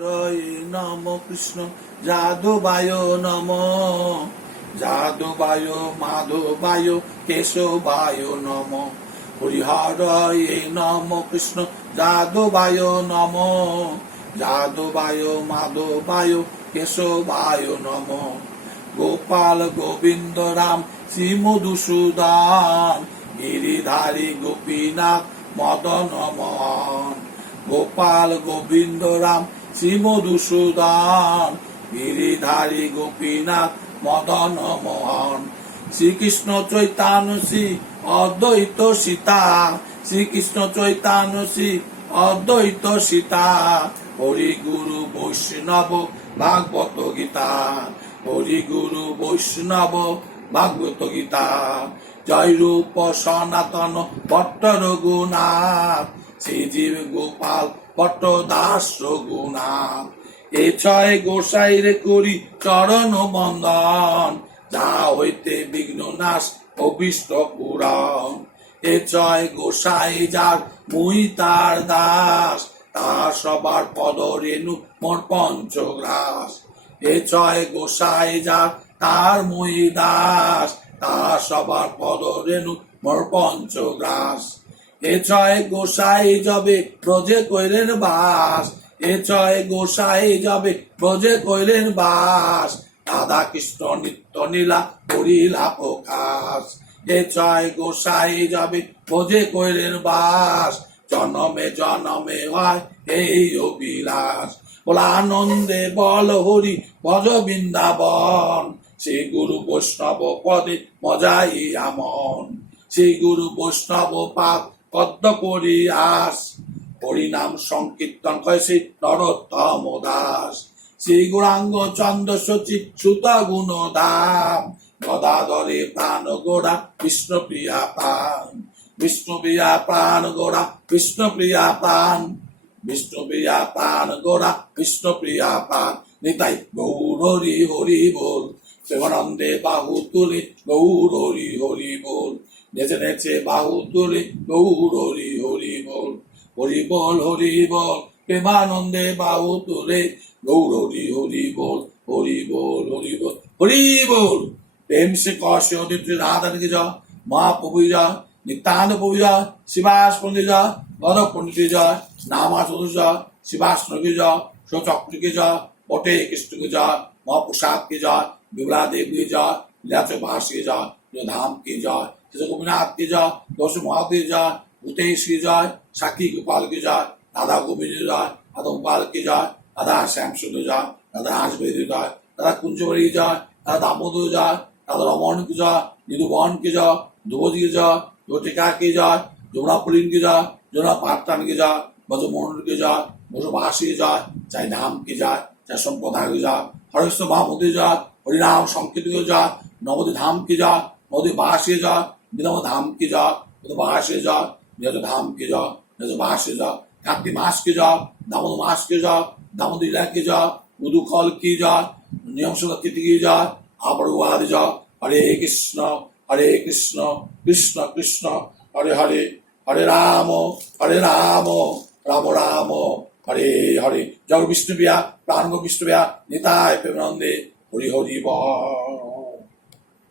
হরে নম কৃষ্ণ যাদবায় নম, যাদবায় মাধবায় কেশবায় নম। হরিহরয়ে নম কৃষ্ণ যাদবায় নম, যাদবায় মাধবায় কেশবায় নম। গোপাল গোবিন্দ রাম শ্রী মধুসূদন, গিরিধারী গোপীনাথ মদন মোহন। গোপাল গোবিন্দ রাম শ্রী মধুসূদন, গিরিধারী গোপীনাথ মদন মোহন। শ্রীকৃষ্ণ চৈতন্য শ্রী অদ্বৈত সীতা, শ্রীকৃষ্ণ চৈতন্য শ্রী অদ্বৈত সীতা। হরি গুরু বৈষ্ণব ভাগবত গীতা, হরি গুরু বৈষ্ণব ভাগবত গীতা। জয় রূপ সনাতন ভট্ট রঘুনাথ, শ্রীজীব গোপাল ভট্ট দাস রঘুনাথ। এ ছয় গোসাইরে করি চরণ বন্দন, যা হইতে বিঘ্ন নাশ অভিষ্ট পুরাণ। এ ছয় গোসাই যার মুই তার দাস, তার সবার পদ রেণু মোর পঞ্চগ্রাস। এ ছয় গোসাই যার তার মুই দাস, তার সবার পদ রেণু মোর পঞ্চগ্রাস। এ ছয় গোসাই যাবে ব্রজে কইলেন বাস, এ ছয় গোসাই যাবে ব্রজে কইলেন বাস। রাধা কৃষ্ণ নিত্য নীলা করিলা প্রকাশ, এ ছয় গোসাই যাবে ব্রজে কইলেন বাস। জনমে জনমে হয় এই অভিলাষ, বলা আনন্দে বল হরি ভজ বৃন্দাবন। শ্রী গুরু বৈষ্ণব পদে মজাই আমন, শ্রী গুরু বৈষ্ণব পাদ পদ্ম করি আস। হরিনাম সংকীর্তন কয় শ্রী নরোত্তম দাস, শ্রী গৌরাঙ্গ চন্দ্র সচিব সুত গুণ ধাম। গদাধরে প্রাণ গোড়া বিষ্ণু প্রিয়া প্রাণ, বিষ্ণু প্রিয়া প্রাণ গোড়া বিষ্ণু প্রিয়া প্রাণ। বিষ্ণু প্রিয়া প্রাণ গোড়া বিষ্ণু প্রিয়া প্রাণ। নিতাই গৌর হরি হরি বল, প্রেমানন্দে বাহু তুলে গৌর হরি হরি বল। নেচে নেচে বাহু তুলে গৌর হরি হরি বল, হরি বল হরি বল। প্রেমানন্দে বাহু তুলে গৌর হরি হরি বল, হরি বল হরি বল হরি বল। প্রেম সে কৌশে অদিত্য রাধা কি জয়, মহাপ্রভু জয়, নিত্যানন্দ প্রভু জয়, শিবাস পণ্ডিত জয়, গদ পণ্ডিত জয়, নামা সদস্য জয়, শিবাস কি জয়, সচক্র কি জয়, বটে কৃষ্ণ কি জয়, মহাপ্রসাদ কি জয়, বিমলা দেবী জয়, লীলাচ বাস কি জয়, ধাম কি জয়, গোপীনাথ কি জয়, দশ মহাদেব জয়, ভূতেশ কি জয়, সাক্ষী গোপাল কি জয়, রাধা গোবিন্দ জয়, রাধা গোপাল কি জয়, রাধা শ্যাম সুন্দর জয়, রাধা হাসবেদী জয়, রাধা কুঞ্জবরী জয়, রাধা দামোদর জয়, রাধা রমন কি জয়, নিধুবন কি জয়, ধ্রুবতী কি জয়, জ্যোতিকা কি জয়, যমুনা পুলিন কি জয়, যমুনা পাট্টান কি জয়, ব্রজমোহন কি জয়, ব্রজবাস কি জয়, চাই ধাম কি জয়, চাই সম্প্রদায় কি জয়, হরেশ্ব মহামন্দির জয়, হরিনাম সংকীর্তন কি জয়, নবদী ধাম কি জয়, নদী বাস কি জয়, বিনম ধাম কি জয়, বাস কি জয়, নিজ ধাম কি জয়, নিজ বাস কি জয়। কার্তিক মাস কি জয়, দামোদর মাস কি জয়, দামোদর লীলা কি জয়, মধুকল কি জয়, নিয়ম তিথি কি জয়, আবার জয়। হরে কৃষ্ণ কৃষ্ণ কৃষ্ণ হরে হরে, হরে রাম রাম রাম হরে হরে। জয় বিষ্ণু প্রিয়া প্রাণ বিষ্ণু প্রিয়া নিতাই প্রেমানন্দে হরি হরি বল।